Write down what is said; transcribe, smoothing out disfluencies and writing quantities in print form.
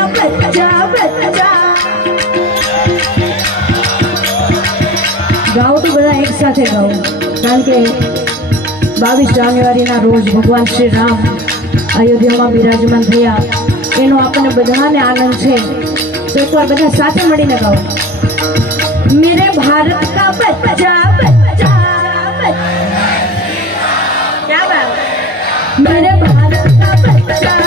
का बच्चा बच्चा। गाओ तो बधा एक साथे गाओ, कारण के 22 जान्युआरी ना रोज भगवान श्री राम अयोध्या में विराजमान थया, एनो आपने बधाने आनंद छे। तो एक बार बधा साथे मळीने गाओ। मेरे भारत का बच्चा बच्चा, क्या बात, मेरे भारत का बच्चा